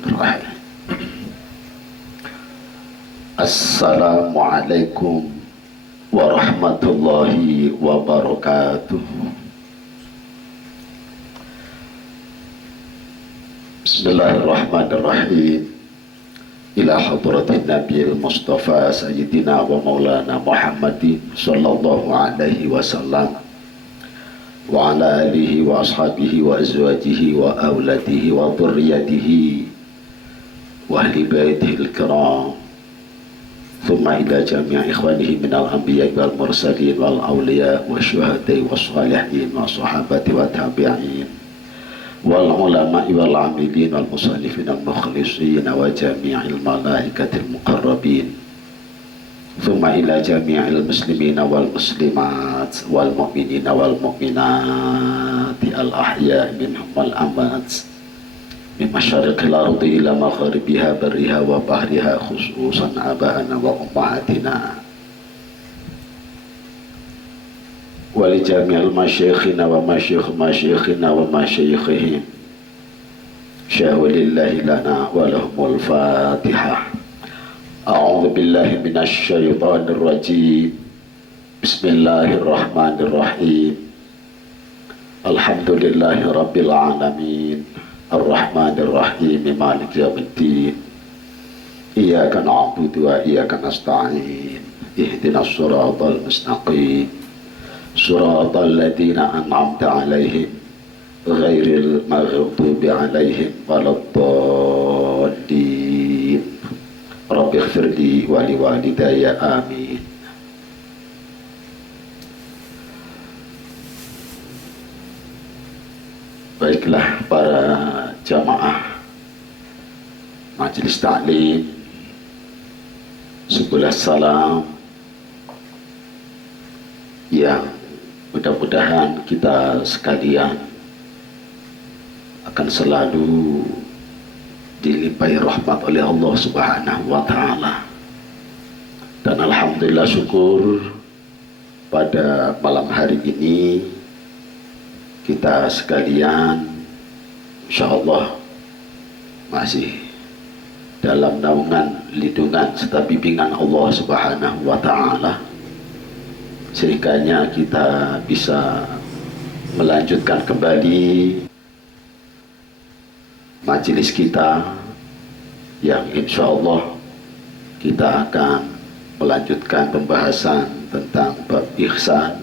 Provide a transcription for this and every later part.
Bismillahirrahmanirrahim. Assalamualaikum warahmatullahi wabarakatuh. Bismillahirrahmanirrahim. Ila hadratin Nabiil Mustafa Sayyidina wa Maulana Muhammadin sallallahu alaihi wasallam wa ala alihi wa ashabihi wa azwajihi wa awladihi wa dhurriyyatihi wa ahli baitihi al-kiram. Thumma ila jami'i ikhwanihi minal anbiya'i wal mursalin wal awliya wa syuhada'i wa shalihin wa sahabati wa tabi'in wal ulama'i wal amilin wal musallifin al mukhlisin wa jami'il malaikatil muqarrabin. Thumma ila jami'il muslimina wal muslimat wal mu'minina wal mu'minati al ahya'i minhum wal amwat min masyariqil ardi ila magharibiha barriha wa bahriha, khususan aba'ana wa ummahatina wa li jami'il masyayikhina wa masyayikhina wa masyayikhihim. Syahwalillahi lana wa lahumul fatihah. A'udzu billahi minasy syaithanir rajim. Bismillahirrahmanirrahim. Alhamdulillahi rabbil alamin. Ar-Rahmanir-Rahim, Maliki Yawmiddin. Iyyaka na'budu wa iyyaka nasta'in. Ihdinas siratal mustaqim. Siratal ladzina an'amta 'alaihim ghairil maghdubi 'alaihim waladdallin. Rabbighfirli wa liwalidayya, amin. Baiklah para jamaah majelis taklim, sebuah salam yang mudah-mudahan kita sekalian akan selalu dilimpahi rahmat oleh Allah Subhanahu wa Ta'ala. Dan alhamdulillah, syukur pada malam hari ini kita sekalian insyaallah masih dalam naungan, lindungan serta bimbingan Allah Subhanahu wa Ta'ala, sehingga kita bisa melanjutkan kembali majelis kita yang insyaallah kita akan melanjutkan pembahasan tentang bab ihsan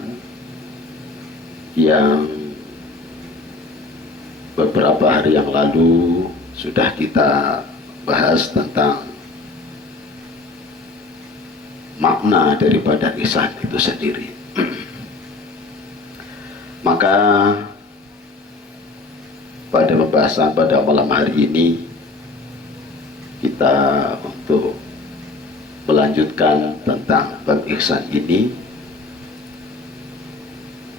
yang beberapa hari yang lalu sudah kita bahas tentang makna daripada ihsan itu sendiri. Maka pada pembahasan pada malam hari ini kita untuk melanjutkan tentang bab ihsan ini,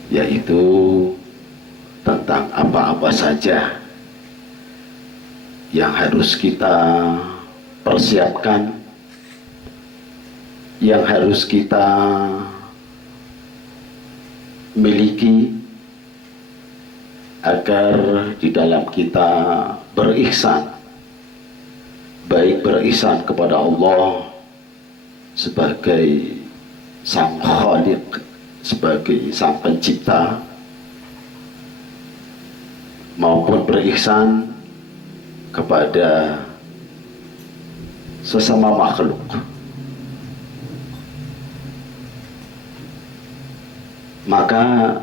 yaitu tentang apa-apa saja yang harus kita persiapkan, yang harus kita miliki agar di dalam kita berihsan, baik berihsan kepada Allah sebagai Sang Khaliq, sebagai Sang Pencipta, maupun berihsan kepada sesama makhluk. Maka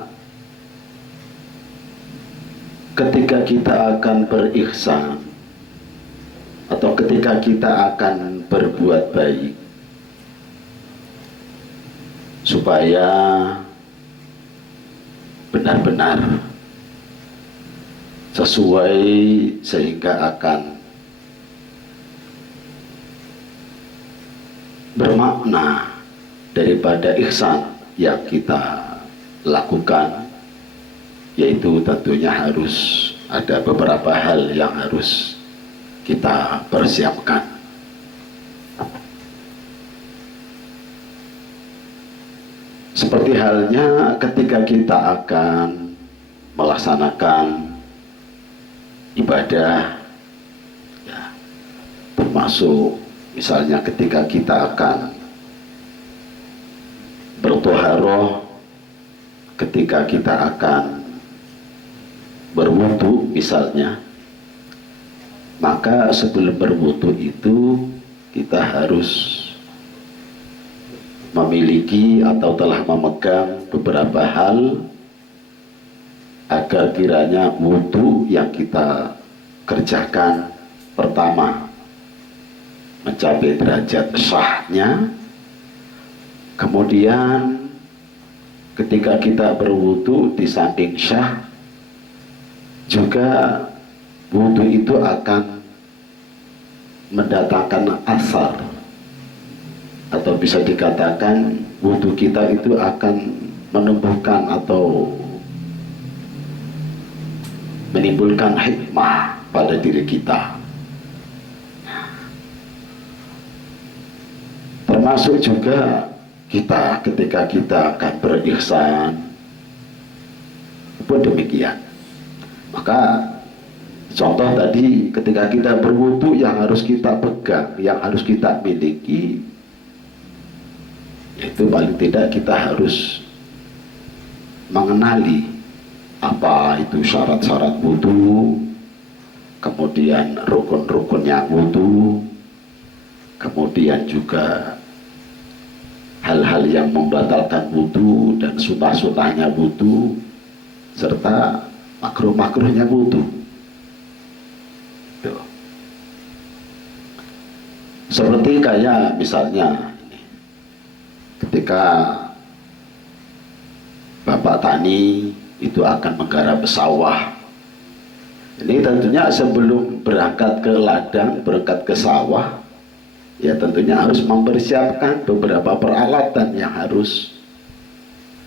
ketika kita akan berihsan atau ketika kita akan berbuat baik, supaya benar-benar sesuai sehingga akan bermakna daripada ihsan yang kita lakukan, yaitu tentunya harus ada beberapa hal yang harus kita persiapkan. Seperti halnya ketika kita akan melaksanakan ibadah, ya, termasuk misalnya ketika kita akan bertoharoh, ketika kita akan berwudu misalnya, maka sebelum berwudu itu kita harus memiliki atau telah memegang beberapa hal agar kiranya wudu yang kita kerjakan pertama mencapai derajat sahnya. Kemudian ketika kita berwudu, di samping syah juga wudu itu akan mendatangkan asar, atau bisa dikatakan wudu kita itu akan menumbuhkan atau menimbulkan hikmah pada diri kita. Termasuk juga kita ketika kita akan berihsan pun demikian. Maka contoh tadi, ketika kita berwudu yang harus kita pegang, yang harus kita miliki, itu paling tidak kita harus mengenali apa itu syarat-syarat wudu, kemudian rukun-rukunnya wudu, kemudian juga hal-hal yang membatalkan wudu dan sunnah-sunnahnya wudu, serta makruh-makruhnya wudu. Seperti kayak misalnya ketika bapak tani itu akan menggarap sawah, ini tentunya sebelum berangkat ke ladang, berangkat ke sawah, ya tentunya harus mempersiapkan beberapa peralatan yang harus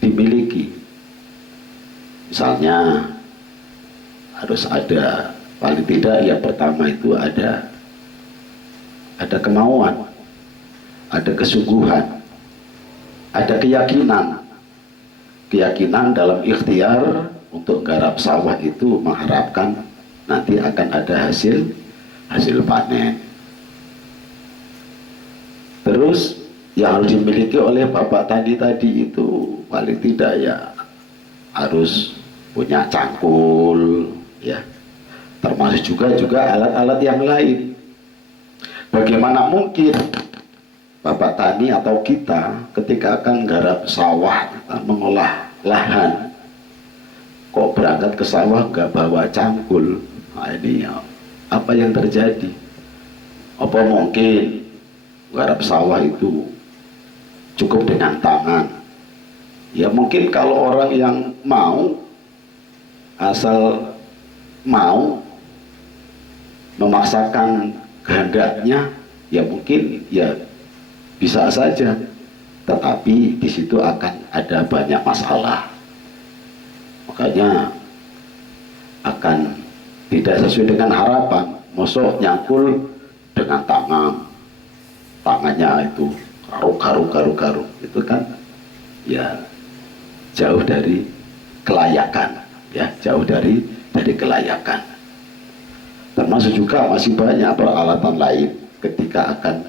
dimiliki. Misalnya harus ada, paling tidak yang pertama itu ada kemauan, ada kesungguhan, ada keyakinan dalam ikhtiar untuk garap sawah itu, mengharapkan nanti akan ada hasil panen. Terus yang harus dimiliki oleh bapak tani tadi itu paling tidak ya harus punya cangkul, ya, termasuk juga alat-alat yang lain. Bagaimana mungkin bapak tani atau kita ketika akan garap sawah, mengolah lahan, kok berangkat ke sawah nggak bawa cangkul? Nah, ini apa yang terjadi? Apa mungkin garap sawah itu cukup dengan tangan? Ya mungkin kalau orang yang mau, asal mau memaksakan kehendaknya, ya mungkin ya bisa saja, tetapi di situ akan ada banyak masalah. Makanya akan tidak sesuai dengan harapan. Mosok nyangkul dengan tangannya itu karu, itu kan ya jauh dari kelayakan, ya jauh dari kelayakan. Termasuk juga masih banyak peralatan lain ketika akan,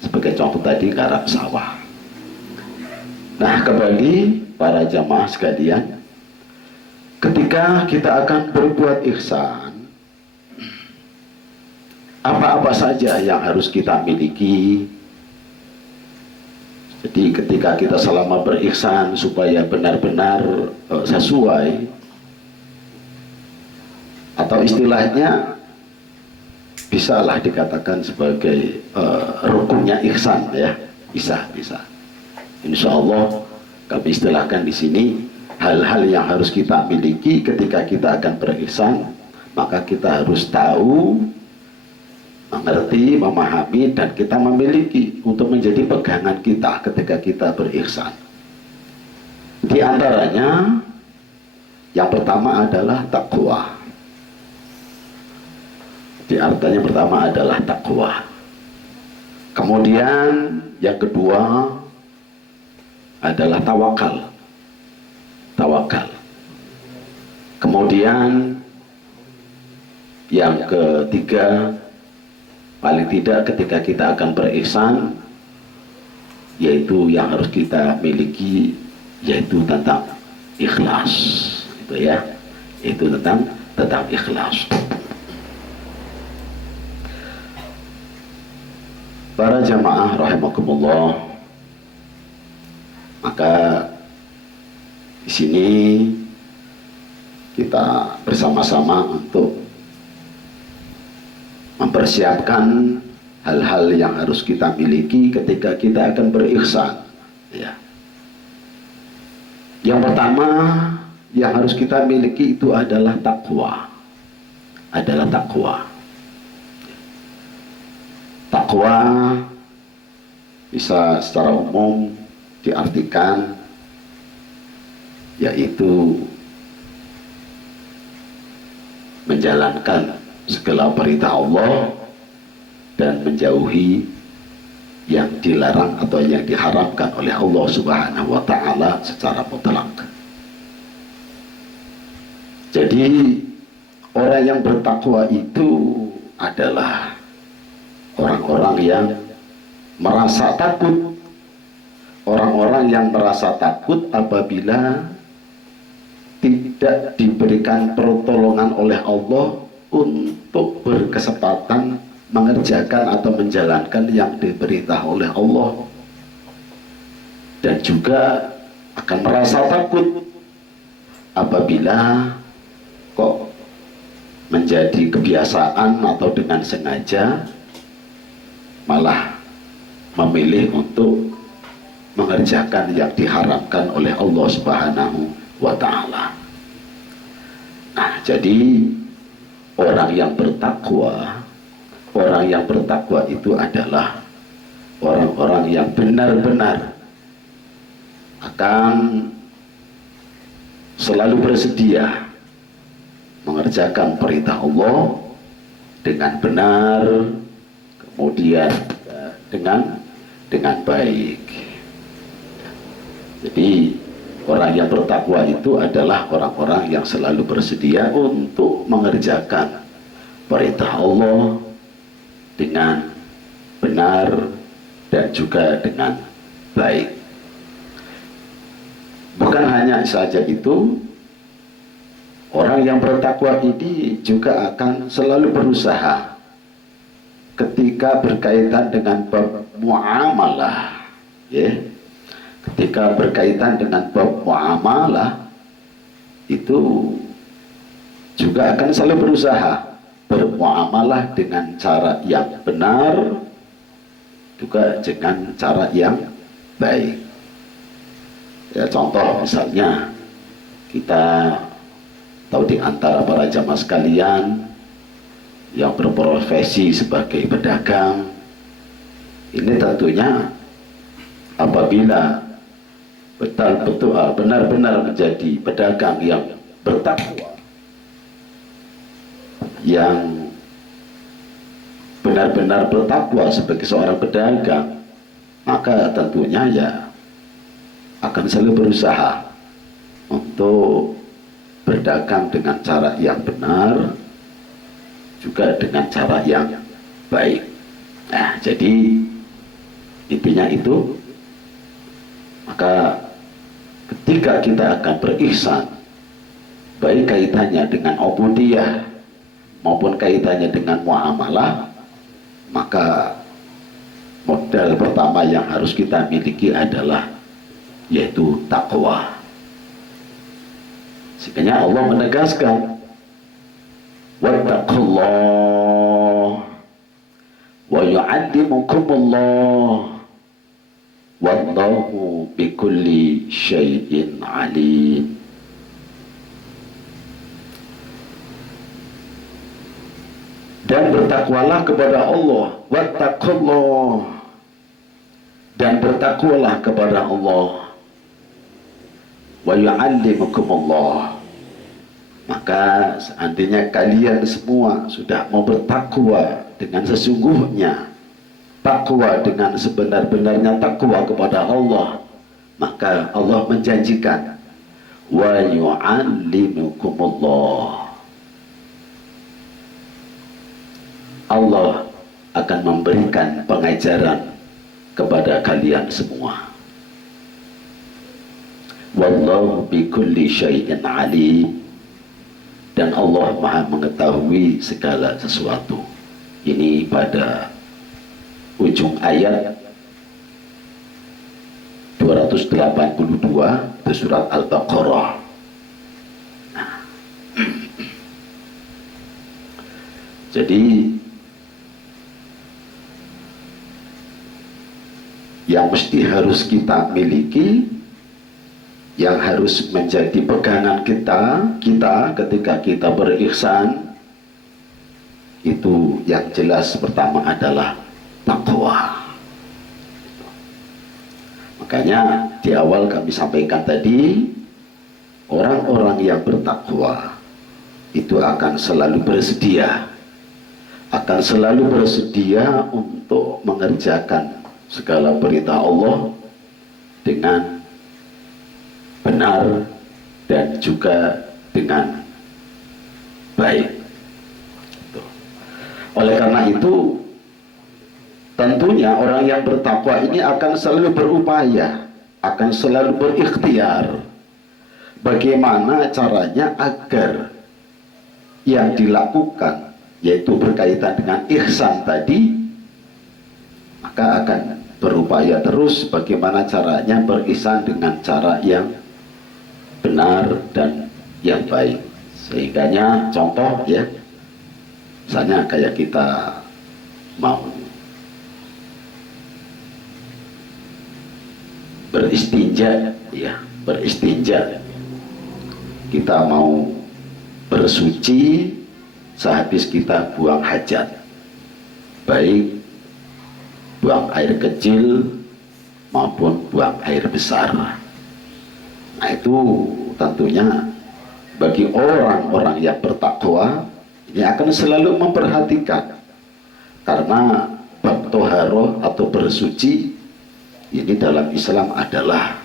sebagai contoh tadi, garap sawah. Nah, kembali para jamaah sekalian, ketika kita akan berbuat ihsan, apa-apa saja yang harus kita miliki. Jadi ketika kita selama berihsan supaya benar-benar sesuai, atau istilahnya bisalah dikatakan sebagai rukunnya ihsan, ya, bisa. Insya Allah kami istilahkan di sini hal-hal yang harus kita miliki ketika kita akan berihsan. Maka kita harus tahu, mengerti, memahami, dan kita memiliki untuk menjadi pegangan kita ketika kita berihsan. Di antaranya yang pertama adalah takwa. Artinya pertama adalah takwa. Kemudian yang kedua adalah tawakal. Kemudian yang ketiga paling tidak ketika kita akan berihsan, yaitu yang harus kita miliki yaitu tentang ikhlas, itu ya, itu tentang ikhlas. Para jamaah rahimakumullah, maka di sini kita bersama-sama untuk mempersiapkan hal-hal yang harus kita miliki ketika kita akan berihsan, ya. Yang pertama yang harus kita miliki itu adalah takwa. Takwa bisa secara umum diartikan yaitu menjalankan segala perintah Allah dan menjauhi yang dilarang atau yang diharamkan oleh Allah Subhanahu wa ta'ala secara mutlak. Jadi orang yang bertakwa itu adalah orang-orang yang merasa takut. Orang-orang yang merasa takut apabila tidak diberikan pertolongan oleh Allah untuk berkesempatan mengerjakan atau menjalankan yang diberitahu oleh Allah, dan juga akan merasa takut apabila kok menjadi kebiasaan atau dengan sengaja malah memilih untuk mengerjakan yang diharamkan oleh Allah Subhanahu wa ta'ala. Nah, jadi orang yang bertakwa itu adalah orang-orang yang benar-benar akan selalu bersedia mengerjakan perintah Allah dengan benar, kemudian dengan baik. Jadi orang yang bertakwa itu adalah orang-orang yang selalu bersedia untuk mengerjakan perintah Allah dengan benar dan juga dengan baik. Bukan hanya saja itu, orang yang bertakwa ini juga akan selalu berusaha ketika berkaitan dengan bab muamalah, ya. Ketika berkaitan dengan bab muamalah itu juga akan selalu berusaha bermuamalah dengan cara yang benar, juga dengan cara yang baik. Ya, contoh misalnya kita tahu di antara para jamaah sekalian yang berprofesi sebagai pedagang, ini tentunya apabila betul-betul benar-benar menjadi pedagang yang bertakwa, yang benar-benar bertakwa sebagai seorang pedagang, maka tentunya ya akan selalu berusaha untuk berdagang dengan cara yang benar, juga dengan cara yang baik. Nah, jadi intinya itu, maka ketika kita akan berihsan, baik kaitannya dengan ubudiyah maupun kaitannya dengan muamalah, maka modal pertama yang harus kita miliki adalah yaitu takwa. Sehingga Allah menegaskan, wattaqullah wa yu'allimukumullah wallahu bikulli syai'in alim. Dan bertakwalah kepada Allah, wattaqullah, dan bertakwalah kepada Allah, wa yu'allimukumullah. Maka seandainya kalian semua sudah mau bertakwa dengan sesungguhnya, takwa dengan sebenar-benarnya takwa kepada Allah, maka Allah menjanjikan wa yu'allimukumullah, Allah akan memberikan pengajaran kepada kalian semua. Wallahu bikulli syai'in alim, dan Allah Maha mengetahui segala sesuatu. Ini pada ujung ayat 282 di surat Al-Baqarah. Jadi yang mesti harus kita miliki, yang harus menjadi pegangan kita ketika kita berihsan, itu yang jelas pertama adalah takwa. Makanya di awal kami sampaikan tadi, orang-orang yang bertakwa itu akan selalu bersedia untuk mengerjakan segala perintah Allah dengan benar dan juga dengan baik. Oleh karena itu, tentunya orang yang bertakwa ini akan selalu berupaya, akan selalu berikhtiar bagaimana caranya agar yang dilakukan, yaitu berkaitan dengan ihsan tadi, maka akan berupaya terus bagaimana caranya berihsan dengan cara yang benar dan yang baik. Sehingganya contoh ya, misalnya kayak kita mau beristinja, kita mau bersuci sehabis kita buang hajat, baik buang air kecil maupun buang air besar. Nah itu tentunya bagi orang-orang yang bertakwa ini akan selalu memperhatikan, karena bab toharoh atau bersuci ini dalam Islam adalah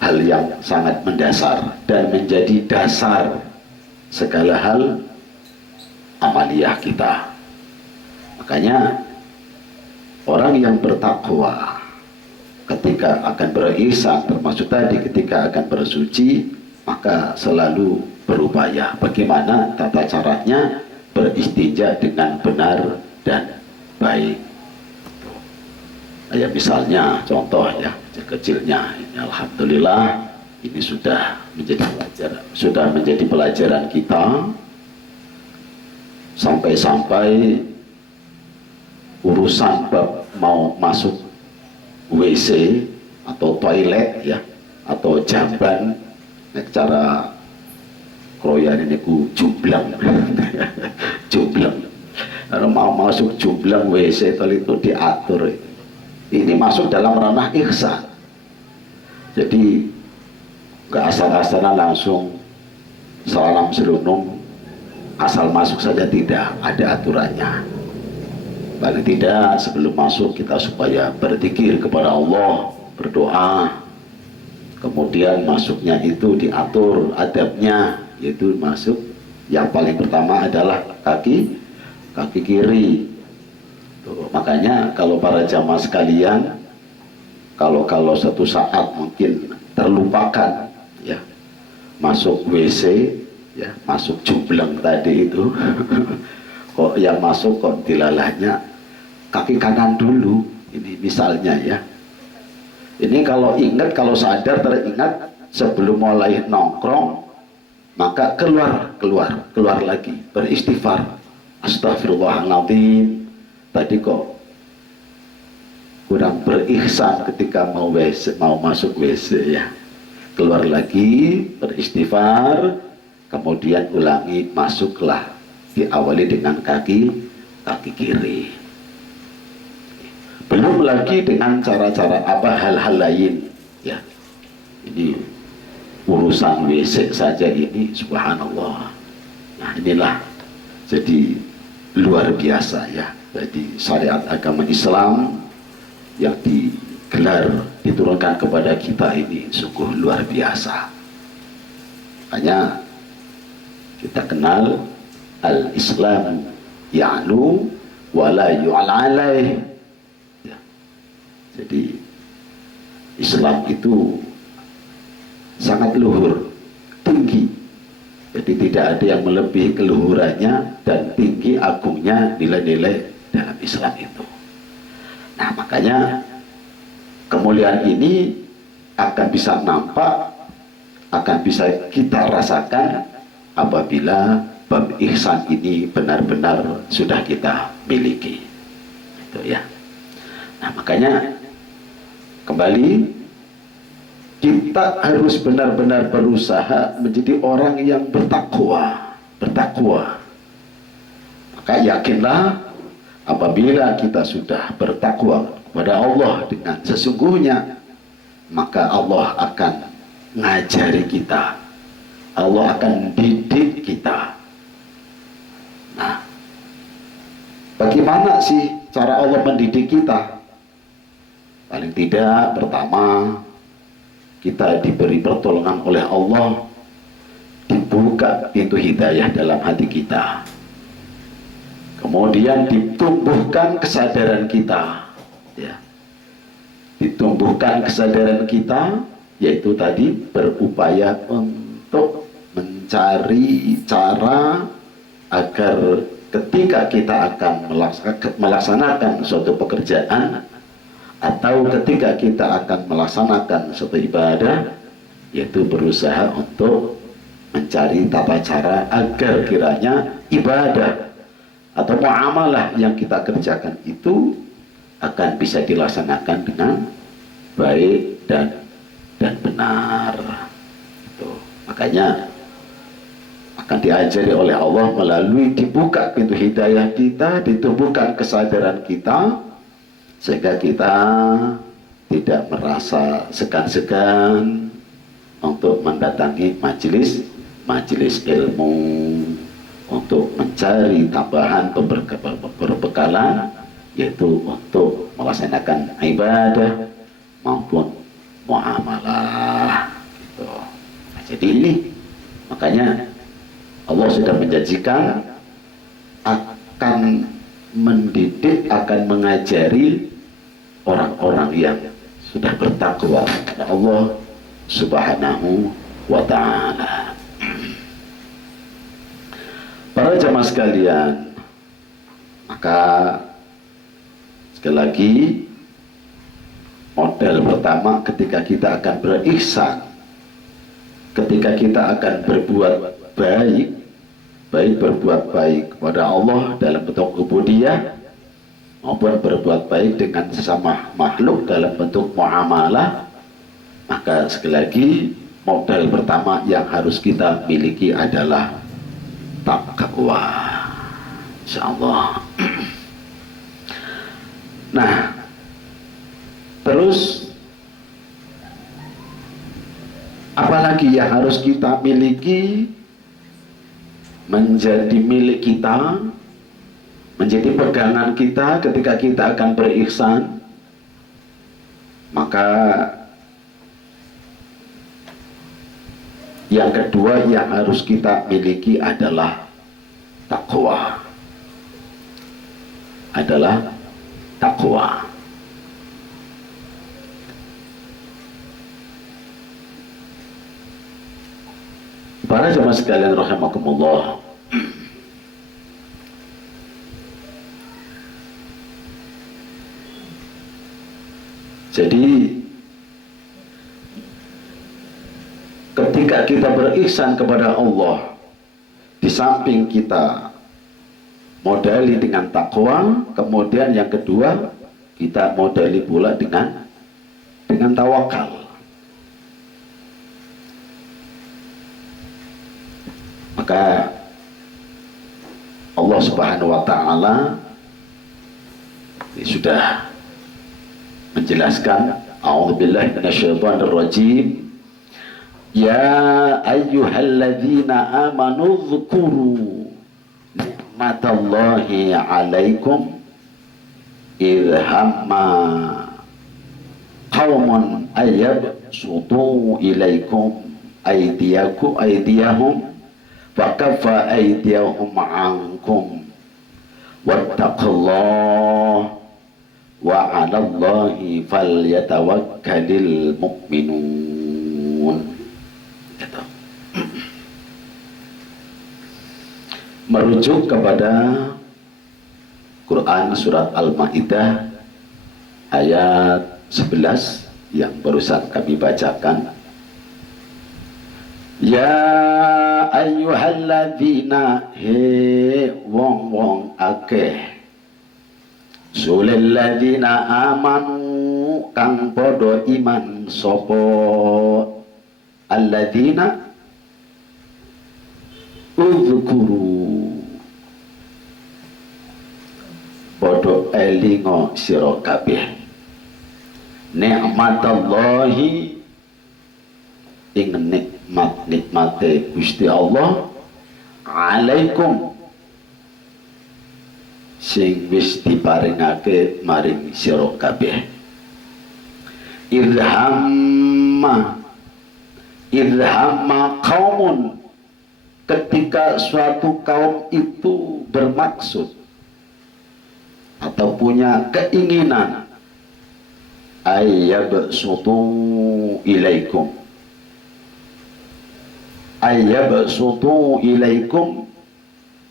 hal yang sangat mendasar dan menjadi dasar segala hal amaliyah kita. Makanya orang yang bertakwa ketika akan berihsan, termasuk tadi ketika akan bersuci, maka selalu berupaya bagaimana tata caranya beristinja dengan benar dan baik. Kayak misalnya contoh ya kecilnya ini, alhamdulillah ini sudah menjadi pelajaran kita, sampai-sampai urusan mau masuk WC atau toilet ya, atau jamban, cara kroyan ini ku jublang kalau mau masuk jublang WC itu diatur. Ini masuk dalam ranah ihsan. Jadi gak asal-asalan langsung salam serunung asal masuk saja, tidak, ada aturannya. Paling tidak sebelum masuk kita supaya berzikir kepada Allah, berdoa. Kemudian masuknya itu diatur adabnya, yaitu masuk yang paling pertama adalah kaki kiri. Makanya kalau para jamaah sekalian, kalau suatu saat mungkin terlupakan ya masuk WC ya, masuk jublang tadi itu kok yang masuk kok dilalahnya kaki kanan dulu, ini misalnya ya. Ini kalau ingat, kalau sadar teringat sebelum mulai nongkrong, maka keluar lagi beristighfar, astagfirullahaladzim, tadi kok kurang berihsan ketika mau masuk WC ya. Keluar lagi beristighfar, kemudian ulangi, masuklah, diawali dengan kaki kiri. Belum lagi dengan cara-cara hal-hal lain ya. Ini urusan WC saja ini subhanallah. Nah inilah jadi luar biasa ya. Jadi syariat agama Islam yang diturunkan kepada kita ini sungguh luar biasa. Hanya kita kenal al-Islam ya'lu wala yu'alaih. Ya. Jadi Islam itu sangat luhur, tinggi. Jadi tidak ada yang melebihi keluhurannya dan tinggi agungnya nilai-nilai dalam Islam itu. Nah, makanya kemuliaan ini akan bisa nampak, akan bisa kita rasakan apabila bab ihsan ini benar-benar sudah kita miliki. Itu ya. Nah, makanya kembali kita harus benar-benar berusaha menjadi orang yang bertakwa. Maka yakinlah apabila kita sudah bertakwa kepada Allah dengan sesungguhnya, maka Allah akan ngajari kita, Allah akan didik kita. Nah, bagaimana sih cara Allah mendidik kita? Paling tidak, pertama, kita diberi pertolongan oleh Allah, dibuka pintu hidayah dalam hati kita. Kemudian ditumbuhkan kesadaran kita, ya. Ditumbuhkan kesadaran kita, yaitu tadi berupaya untuk mencari cara agar ketika kita akan melaksanakan suatu pekerjaan atau ketika kita akan melaksanakan suatu ibadah, yaitu berusaha untuk mencari tata cara agar kiranya ibadah atau muamalah yang kita kerjakan itu akan bisa dilaksanakan dengan baik dan benar. Itu. Makanya akan diajari oleh Allah melalui dibuka pintu hidayah kita, ditumbuhkan kesadaran kita, sehingga kita tidak merasa segan-segan untuk mendatangi majelis ilmu, untuk mencari tambahan perbekalan, yaitu untuk melaksanakan ibadah maupun muamalah. Gitu. Nah, jadi ini makanya Allah sudah menjanjikan akan mendidik, akan mengajari orang-orang yang sudah bertakwa kepada Allah Subhanahu wa ta'ala. Para jamaah sekalian, maka sekali lagi model pertama ketika kita akan berihsan, ketika kita akan berbuat baik, berbuat baik kepada Allah dalam bentuk ubudiyah maupun berbuat baik dengan sesama makhluk dalam bentuk muamalah, maka sekali lagi model pertama yang harus kita miliki adalah takwa, insyaallah. Nah, terus apalagi yang harus kita miliki menjadi milik kita, menjadi pegangan kita ketika kita akan berihsan? Maka yang kedua yang harus kita miliki adalah takwa. Para jemaah sekalian rahimakumullah, jadi ketika kita berihsan kepada Allah, di samping kita modali dengan takwa, kemudian yang kedua kita modali pula dengan tawakal. Maka Allah Subhanahu wa ta'ala sudah menjelaskan, a'udzubillahi minasyaitonir rajim, ya ayyuhalladzina amanu dzkuru ni'matallahi 'alaikum idh hamma qaumun ayyabsutu ilaikum aydiyahum fakaffa aydiyahum 'ankum wattaqullah wa 'alallahi falyatawakkalul mu'minun. Gitu. Merujuk kepada Quran surat Al-Maidah ayat 11 yang barusan kami bacakan. Ya ayyuhalladzina he wong akeh sulalladzina amanu kang padha iman sapa alladzina uzkuru padha elinga sira kabeh nikmatallahi ing nikmate Gusti Allah alaikum sing wis diparingake maring sira kabeh irhamma qaumun ketika suatu kaum itu bermaksud atau punya keinginan ayyabsutu ilaikum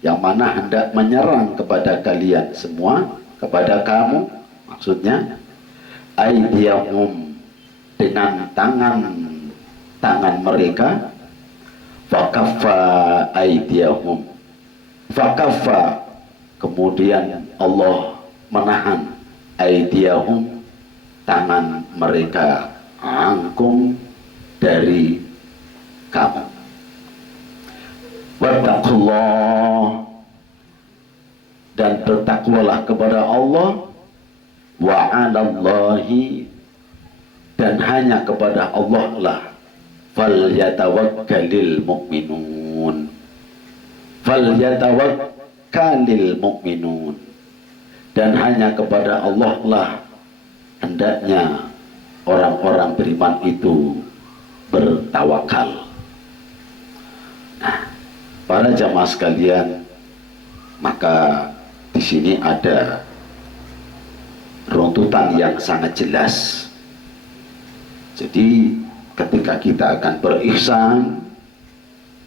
yang mana hendak menyerang kepada kalian semua, kepada kamu maksudnya aydiyahum dengan tangan mereka fakaffa aydiyahum fakaffa kemudian Allah menahan aydiyahum tangan mereka angkum dari kamu. Wattaqullah dan bertakwalah kepada Allah wa 'alallahi dan hanya kepada Allah lah falyatawakkalul mu'minun dan hanya kepada Allah lah hendaknya orang-orang beriman itu bertawakal. Nah, para jamaah sekalian, maka di sini ada runtutan yang sangat jelas. Jadi ketika kita akan berihsan,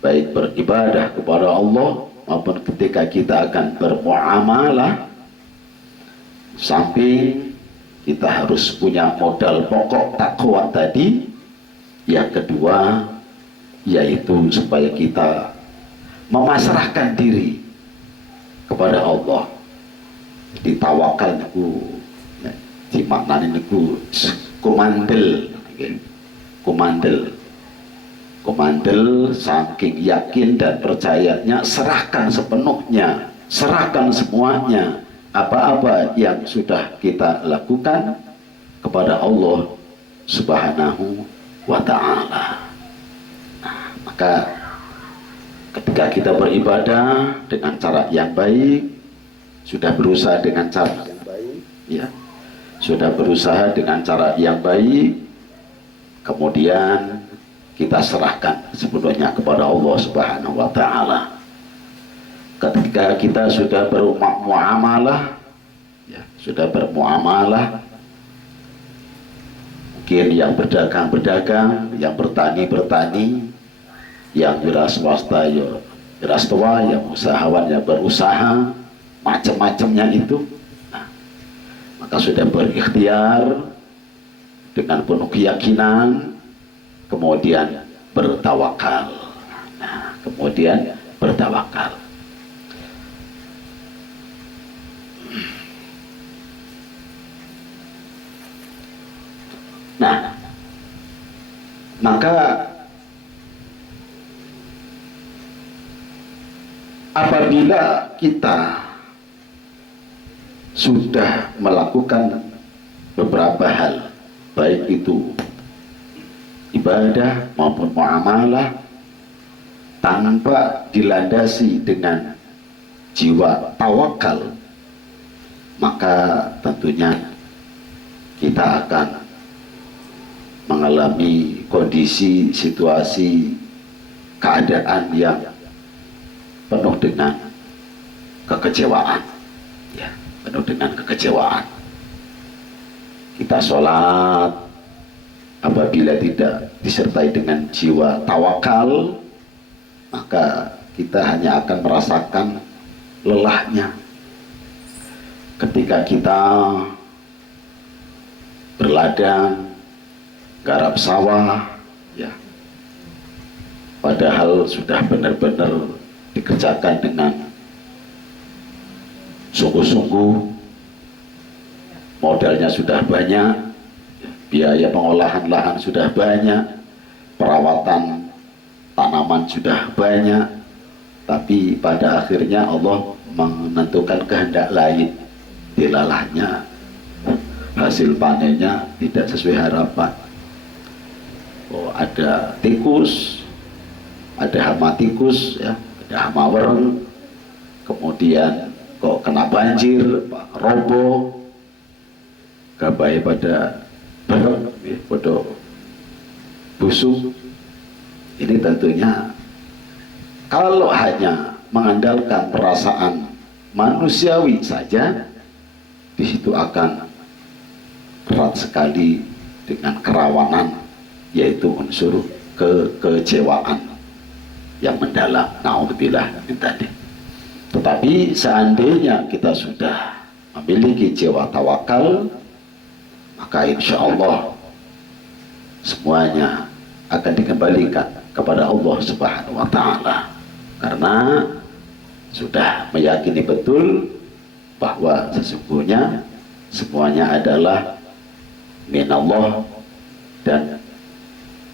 baik beribadah kepada Allah maupun ketika kita akan bermuamalah, samping kita harus punya modal pokok takwa tadi, yang kedua yaitu supaya kita memasrahkan diri kepada Allah. Jadi tawakal niku dimaknani niku kumandel saking yakin dan percayanya, serahkan sepenuhnya, serahkan semuanya apa-apa yang sudah kita lakukan kepada Allah Subhanahu wa ta'ala. Nah, maka ketika kita beribadah dengan cara yang baik, sudah berusaha dengan cara yang baik, ya, sudah berusaha dengan cara yang baik, kemudian kita serahkan sepenuhnya kepada Allah Subhanahu wa ta'ala. Ketika kita sudah bermuamalah, ya, sudah bermuamalah, mungkin yang berdagang, yang bertani, yang wira swasta ya wira swasta, yang usahawan ya berusaha, macam-macamnya itu. Nah, maka sudah berikhtiar dengan penuh keyakinan, kemudian bertawakal. Nah, kemudian bertawakal. Nah, maka apabila kita sudah melakukan beberapa hal, baik itu ibadah maupun muamalah, tanpa dilandasi dengan jiwa tawakal, maka tentunya kita akan mengalami kondisi, situasi, keadaan yang penuh dengan kekecewaan. ya, penuh dengan kekecewaan. Kita sholat apabila tidak disertai dengan jiwa tawakal, maka kita hanya akan merasakan lelahnya. Ketika kita berladang, garap sawah, ya, padahal sudah benar-benar dikerjakan dengan sungguh-sungguh, modalnya sudah banyak, biaya pengolahan lahan sudah banyak, perawatan tanaman sudah banyak, tapi pada akhirnya Allah menentukan kehendak lain. Dilalahnya, hasil panennya tidak sesuai harapan. Oh, ada tikus, ada hama tikus, ya, ada hama wereng, kemudian kok kena banjir, roboh, gabai pada bereng, pada busuk. Ini tentunya kalau hanya mengandalkan perasaan manusiawi saja, di situ akan erat sekali dengan kerawanan, yaitu unsur kekecewaan yang mendalam. Na'udzubillah min dzalik. Tetapi seandainya kita sudah memiliki jiwa tawakal, maka insya Allah semuanya akan dikembalikan kepada Allah Subhanahu wa Ta'ala, karena sudah meyakini betul bahwa sesungguhnya semuanya adalah minallah, dan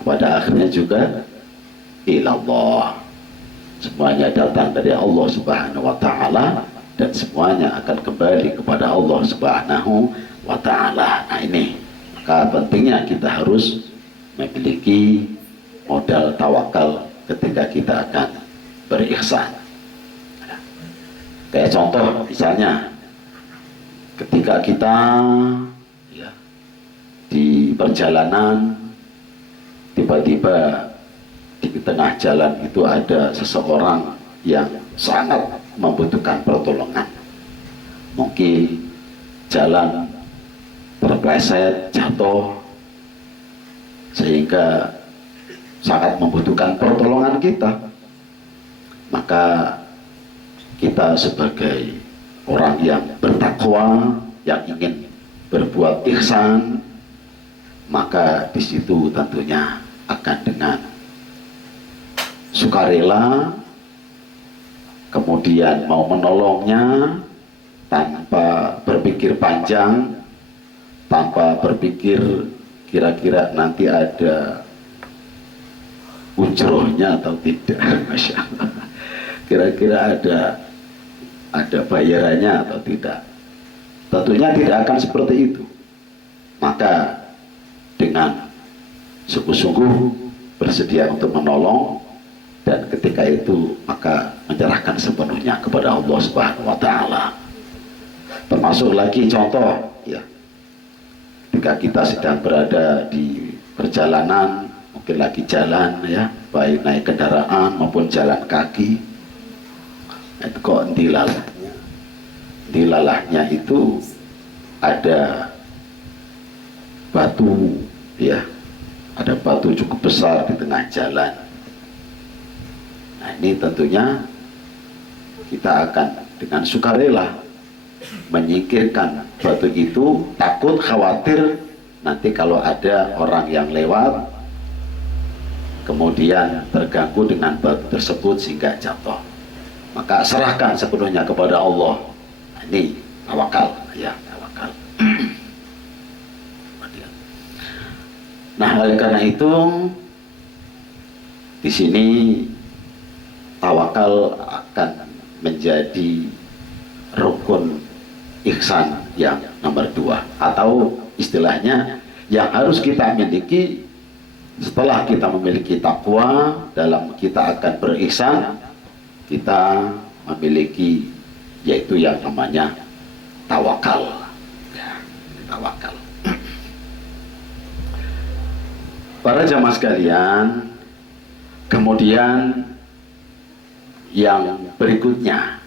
pada akhirnya juga ilallah. Semuanya datang dari Allah Subhanahu wa Ta'ala, dan semuanya akan kembali kepada Allah Subhanahu wa Ta'ala. Nah ini, maka pentingnya kita harus memiliki modal tawakal ketika kita akan berihsan. Kayak contoh misalnya, ketika kita, ya, di perjalanan, tiba-tiba di tengah jalan itu ada seseorang yang sangat membutuhkan pertolongan. Mungkin jalan terpleset, jatuh, sehingga sangat membutuhkan pertolongan kita. Maka kita sebagai orang yang bertakwa, yang ingin berbuat ihsan, maka di situ tentunya akan dengan sukarela, kemudian mau menolongnya tanpa berpikir panjang, tanpa berpikir kira-kira nanti ada ujrohnya atau tidak. Masya Allah, kira-kira ada bayarannya atau tidak. Tentunya tidak akan seperti itu. Maka dengan sungguh-sungguh bersedia untuk menolong, dan ketika itu maka menyerahkan sepenuhnya kepada Allah Subhanahu wa Ta'ala. Termasuk lagi contoh, ya, ketika kita sedang berada di perjalanan, mungkin lagi jalan, ya, baik naik kendaraan maupun jalan kaki, itu kok dilalahnya itu ada batu, ya, ada batu cukup besar di tengah jalan. Nah ini tentunya kita akan dengan sukarela menyingkirkan batu itu, takut khawatir nanti kalau ada orang yang lewat kemudian terganggu dengan batu tersebut sehingga jatuh. Maka serahkan sepenuhnya kepada Allah. Nah, ini tawakal, ya, tawakal. Nah, oleh karena itu di sini tawakal akan menjadi rukun ihsan yang nomor 2, atau istilahnya yang harus kita miliki setelah kita memiliki takwa. Dalam kita akan berihsan, kita memiliki yaitu yang namanya tawakal, ya, tawakal. Para jamaah sekalian, kemudian yang berikutnya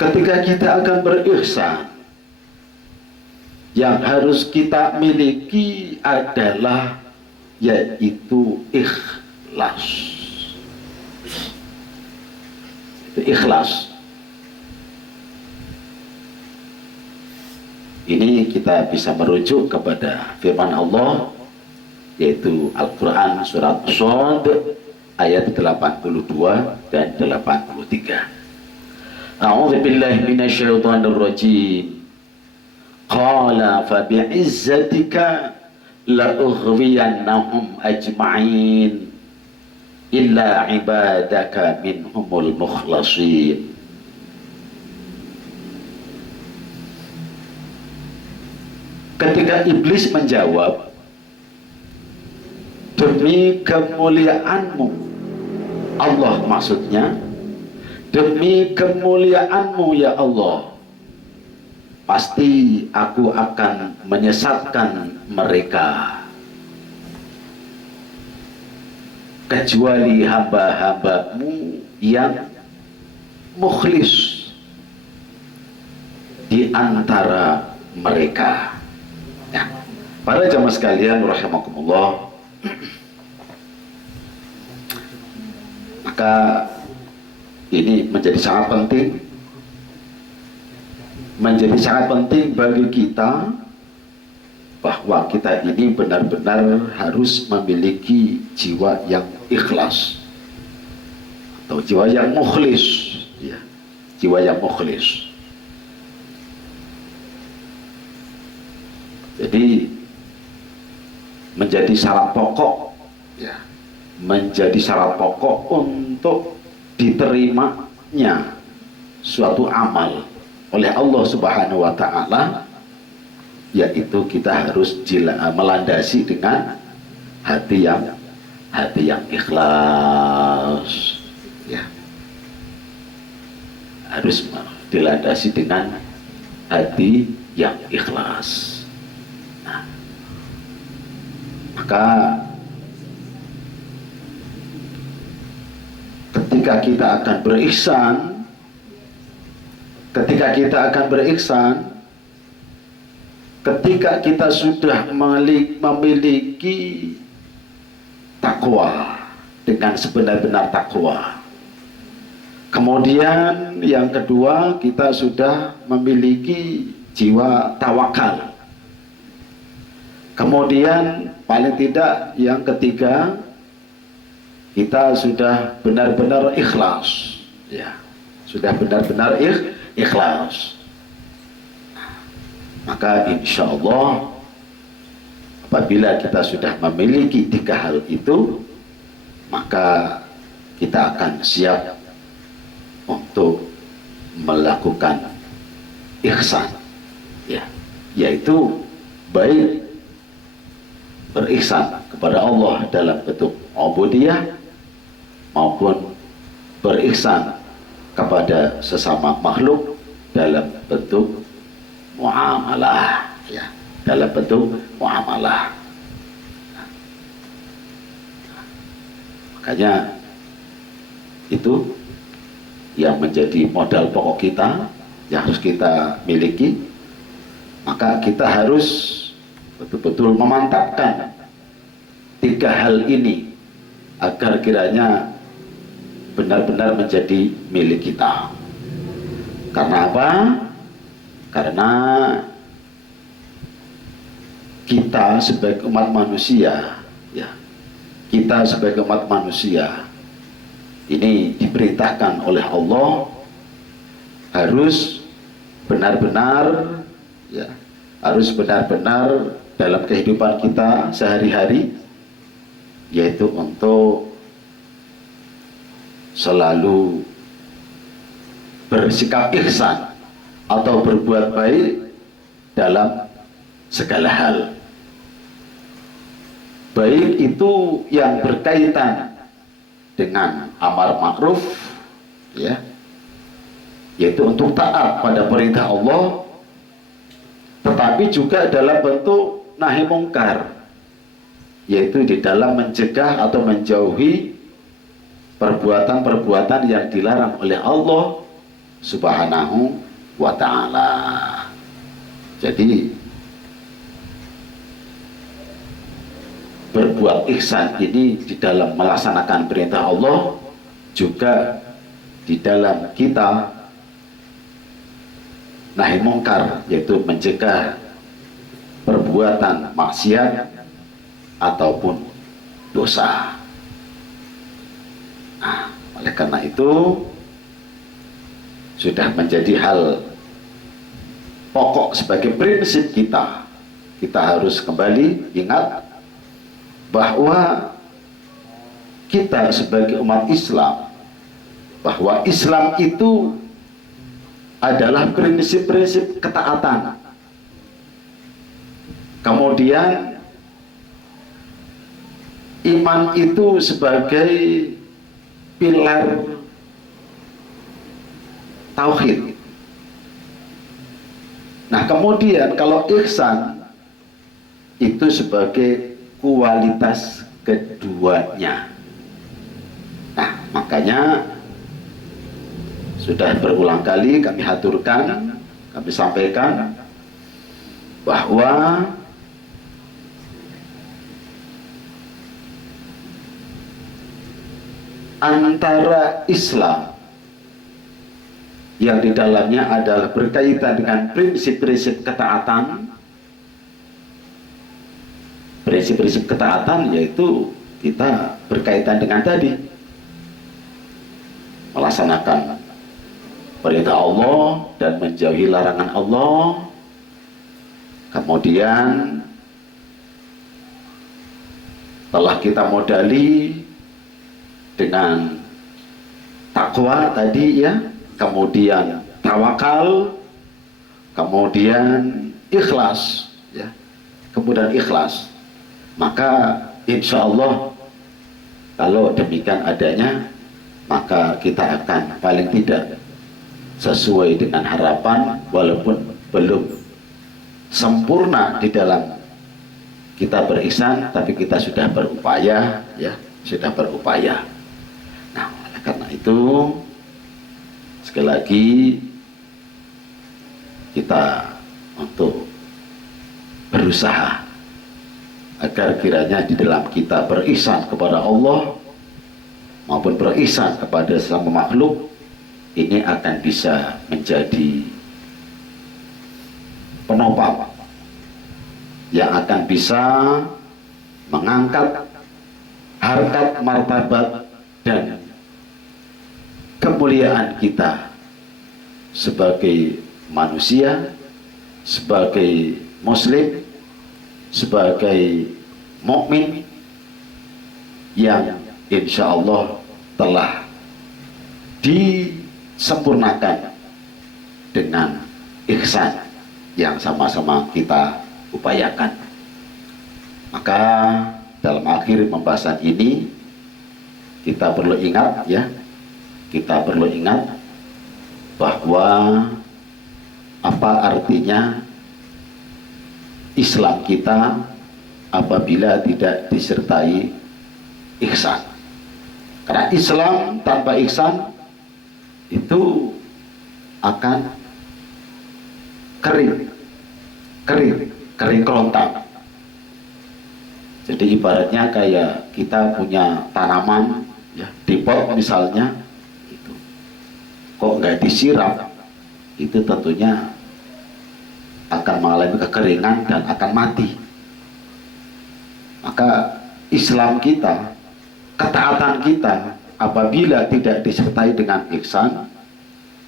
ketika kita akan berihsan, yang harus kita miliki adalah yaitu ikhlas. Itu ikhlas. Ini kita bisa merujuk kepada firman Allah, yaitu Al-Quran surat Shad ayat 82 dan 83. A'udzu billahi minasyaitonir rajim. Qala fa bi'izzatika la ughwiyannahum ajma'in illa ibadaka minhumul mukhlasin. Ketika iblis menjawab, demi kemuliaanmu, Allah maksudnya, demi kemuliaanmu ya Allah, pasti aku akan menyesatkan mereka, kecuali hamba-hambamu yang mukhlis di antara mereka. Ya. Para jamaah sekalian rahimakumullah, maka ini menjadi sangat penting bagi kita bahwa kita ini benar-benar harus memiliki jiwa yang ikhlas atau jiwa yang mukhlis, ya, jiwa yang mukhlis. Jadi menjadi syarat pokok, ya, menjadi syarat pokok untuk diterimanya suatu amal oleh Allah Subhanahu wa Ta'ala, yaitu kita harus melandasi dengan hati yang ikhlas, ya, harus dilandasi dengan hati yang ikhlas. Maka ketika kita akan berihsan, ketika kita sudah memiliki takwa dengan sebenar-benar takwa, kemudian yang kedua kita sudah memiliki jiwa tawakal, kemudian paling tidak yang ketiga kita sudah benar-benar ikhlas, ya, sudah benar-benar ikhlas. Maka insya Allah apabila kita sudah memiliki tiga hal itu, maka kita akan siap untuk melakukan ihsan, ya, yaitu baik berihsan kepada Allah dalam bentuk ubudiyah maupun berihsan kepada sesama makhluk dalam bentuk muamalah, ya, dalam bentuk muamalah. Makanya itu yang menjadi modal pokok kita yang harus kita miliki. Maka kita harus betul-betul memantapkan tiga hal ini agar kiranya benar-benar menjadi milik kita. Karena apa? Karena kita sebagai umat manusia, ya, kita sebagai umat manusia ini diperintahkan oleh Allah harus benar-benar, ya, harus benar-benar dalam kehidupan kita sehari-hari, yaitu untuk selalu bersikap ihsan atau berbuat baik dalam segala hal. Baik itu yang berkaitan dengan amar ma'ruf, ya, yaitu untuk taat pada perintah Allah, tetapi juga dalam bentuk nahi mungkar, yaitu di dalam mencegah atau menjauhi perbuatan-perbuatan yang dilarang oleh Allah Subhanahu wa ta'ala. Jadi berbuat ihsan ini di dalam melaksanakan perintah Allah, juga di dalam kita nahi mungkar, yaitu mencegah perbuatan maksiat ataupun dosa. Nah, oleh karena itu sudah menjadi hal pokok sebagai prinsip kita. Kita harus kembali ingat bahwa kita sebagai umat Islam, bahwa Islam itu adalah prinsip-prinsip ketaatan. Kemudian iman itu sebagai pilar tauhid. Nah, kemudian kalau ihsan itu sebagai kualitas keduanya. Nah, makanya sudah berulang kali kami haturkan, kami sampaikan bahwa antara Islam yang di dalamnya adalah berkaitan dengan prinsip-prinsip ketaatan. Prinsip-prinsip ketaatan yaitu kita berkaitan dengan tadi melaksanakan perintah Allah dan menjauhi larangan Allah. Kemudian telah kita modali dengan takwa tadi ya, kemudian tawakal, kemudian ikhlas ya, kemudian ikhlas. Maka insya Allah kalau demikian adanya, maka kita akan paling tidak sesuai dengan harapan, walaupun belum sempurna di dalam kita berihsan, tapi kita sudah berupaya ya, sudah berupaya. Nah, oleh karena itu sekali lagi kita untuk berusaha agar kiranya di dalam kita berihsan kepada Allah maupun berihsan kepada sesama makhluk, ini akan bisa menjadi penopang yang akan bisa mengangkat harkat martabat dan kemuliaan kita sebagai manusia, sebagai muslim, sebagai mukmin yang insya Allah telah disempurnakan dengan ihsan yang sama-sama kita upayakan. Maka dalam akhir pembahasan ini kita perlu ingat ya, kita perlu ingat bahwa apa artinya Islam kita apabila tidak disertai ihsan. Karena Islam tanpa ihsan itu akan kering kerontang. Jadi ibaratnya kayak kita punya tanaman ya, di pot misalnya gitu. Kok nggak disiram, itu tentunya akan mengalami kekeringan dan akan mati. Maka Islam kita, ketaatan kita apabila tidak disertai dengan ihsan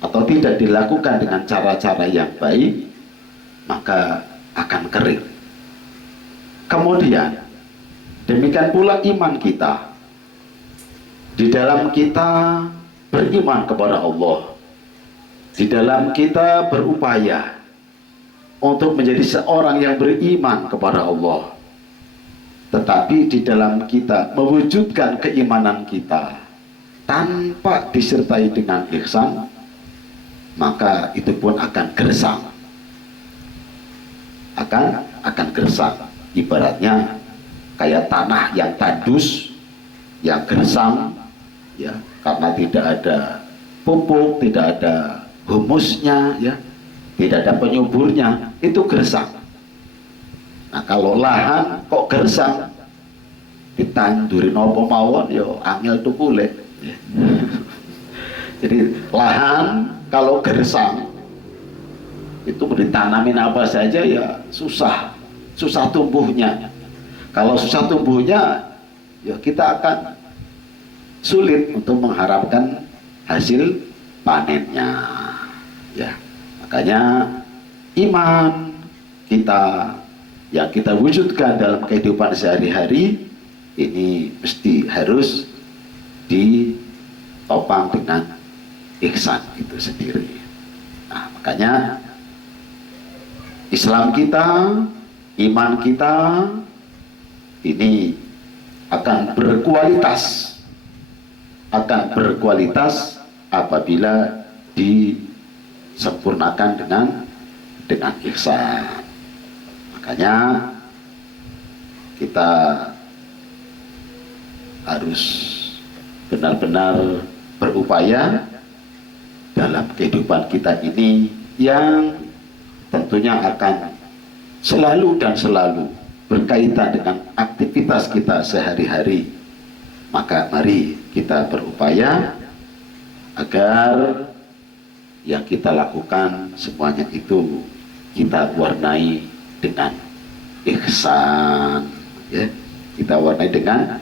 atau tidak dilakukan dengan cara-cara yang baik, maka akan kering. Kemudian demikian pula iman kita. Di dalam kita beriman kepada Allah, di dalam kita berupaya untuk menjadi seorang yang beriman kepada Allah, tetapi di dalam kita mewujudkan keimanan kita tanpa disertai dengan ihsan, maka itu pun akan gersang, akan gersang. Ibaratnya kayak tanah yang tandus, yang gersang ya, karena tidak ada pupuk, tidak ada humusnya, ya, tidak ada penyuburnya, itu gersang. Nah kalau lahan kok gersang, ditandurin apa mawon, yo angel tukule. Ya. Jadi lahan kalau gersang itu ditanamin apa saja ya susah tumbuhnya. Kalau susah tumbuhnya, ya kita akan sulit untuk mengharapkan hasil panennya. Ya, makanya iman kita yang kita wujudkan dalam kehidupan sehari-hari ini mesti harus ditopang dengan ihsan itu sendiri. Nah, makanya Islam kita, iman kita ini akan berkualitas apabila disempurnakan dengan ihsan. Makanya kita harus benar-benar berupaya dalam kehidupan kita ini yang tentunya akan selalu berkaitan dengan aktivitas kita sehari-hari. Maka mari kita berupaya agar yang kita lakukan semuanya itu kita warnai dengan ihsan, ya. Kita warnai dengan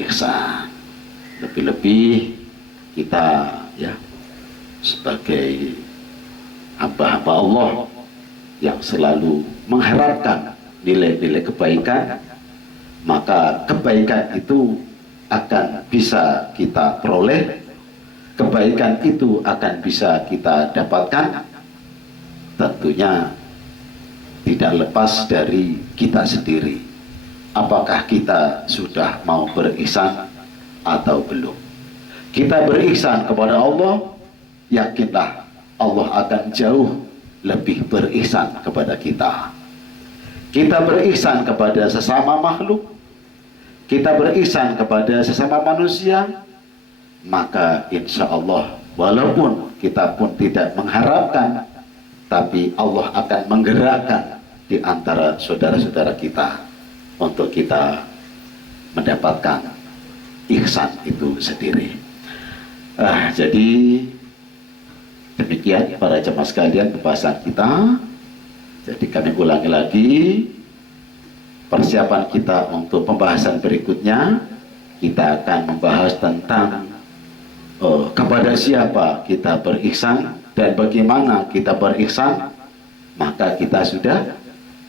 ihsan. Lebih-lebih kita, ya, sebagai hamba-hamba Allah yang selalu mengharapkan nilai-nilai kebaikan, maka kebaikan itu akan bisa kita peroleh, kebaikan itu akan bisa kita dapatkan, tentunya tidak lepas dari kita sendiri. Apakah kita sudah mau berihsan atau belum? Kita berihsan kepada Allah, yakinlah Allah akan jauh lebih berihsan kepada kita. Kita berihsan kepada sesama makhluk, kita berihsan kepada sesama manusia, maka insya Allah walaupun kita pun tidak mengharapkan, tapi Allah akan menggerakkan di antara saudara-saudara kita untuk kita mendapatkan ihsan itu sendiri. Jadi demikian para jemaah sekalian pembahasan kita. Jadi kami ulangi lagi persiapan kita untuk pembahasan berikutnya. Kita akan membahas tentang kepada siapa kita berihsan dan bagaimana kita berihsan. Maka kita sudah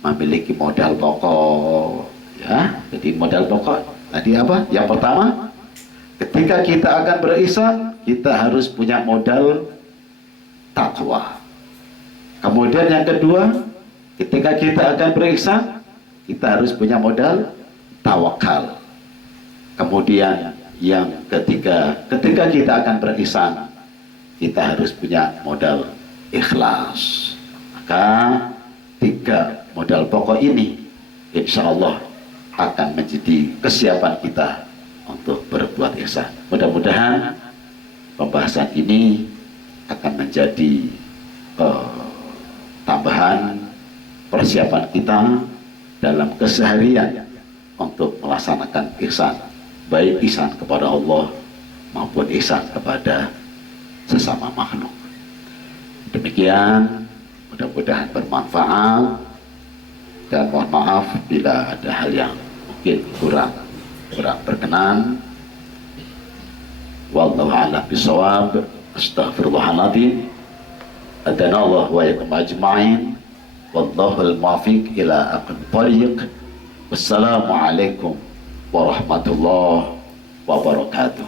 memiliki modal pokok, ya. Jadi modal pokok tadi apa? Yang pertama, ketika kita akan berihsan, kita harus punya modal takwa. Kemudian yang kedua, ketika kita akan berihsan, kita harus punya modal tawakal. Kemudian yang ketiga, ketika kita akan berihsan, kita harus punya modal ikhlas. Maka 3 modal pokok ini insya Allah akan menjadi kesiapan kita untuk berbuat ihsan. Mudah-mudahan pembahasan ini akan menjadi tambahan persiapan kita dalam keseharian untuk melaksanakan ihsan, baik ihsan kepada Allah maupun ihsan kepada sesama makhluk. Demikian, mudah-mudahan bermanfaat, dan mohon maaf bila ada hal yang mungkin kurang berkenan. Wallahu a'lam bishawab. Astaghfirullahaladzim. Adana Allah wa yakum ajma'in. Wallahul muwaffiq ila aqwamit thariq. Wassalamualaikum warahmatullahi wabarakatuh.